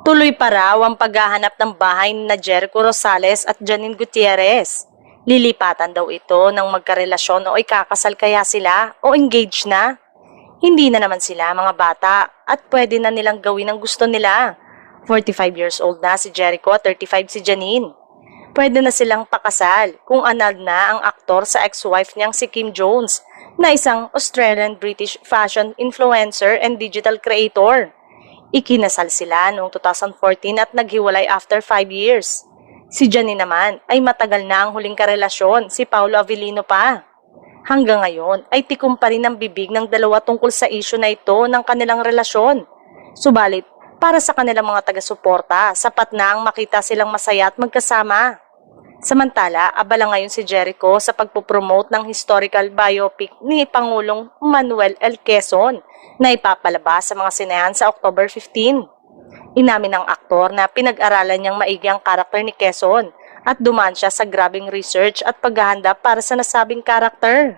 Tuloy pa raw ang paghahanap ng bahay na Jericho Rosales at Janine Gutierrez. Lilipatan daw ito ng magkarelasyon o ikakasal kaya sila o engaged na. Hindi na naman sila mga bata at pwede na nilang gawin ang gusto nila. 45 years old na si Jericho at 35 si Janine. Pwede na silang pakasal kung anal na ang aktor sa ex-wife niyang si Kim Jones na isang Australian-British fashion influencer and digital creator. Ikinasal sila noong 2014 at naghiwalay after 5 years. Si Janine naman ay matagal na ang huling karelasyon, si Paolo Avellino pa. Hanggang ngayon ay tikom pa rin ang bibig ng dalawa tungkol sa isyu na ito ng kanilang relasyon. Subalit, para sa kanilang mga taga-suporta, sapat na ang makita silang masaya at magkasama. Samantala, abala ngayon si Jericho sa pagpupromote ng historical biopic ni Pangulong Manuel L. Quezon na ipapalabas sa mga sinehan sa October 15. Inamin ng aktor na pinag-aralan niyang maigi ang karakter ni Quezon at dumaan siya sa grabing research at paghahanda para sa nasabing karakter.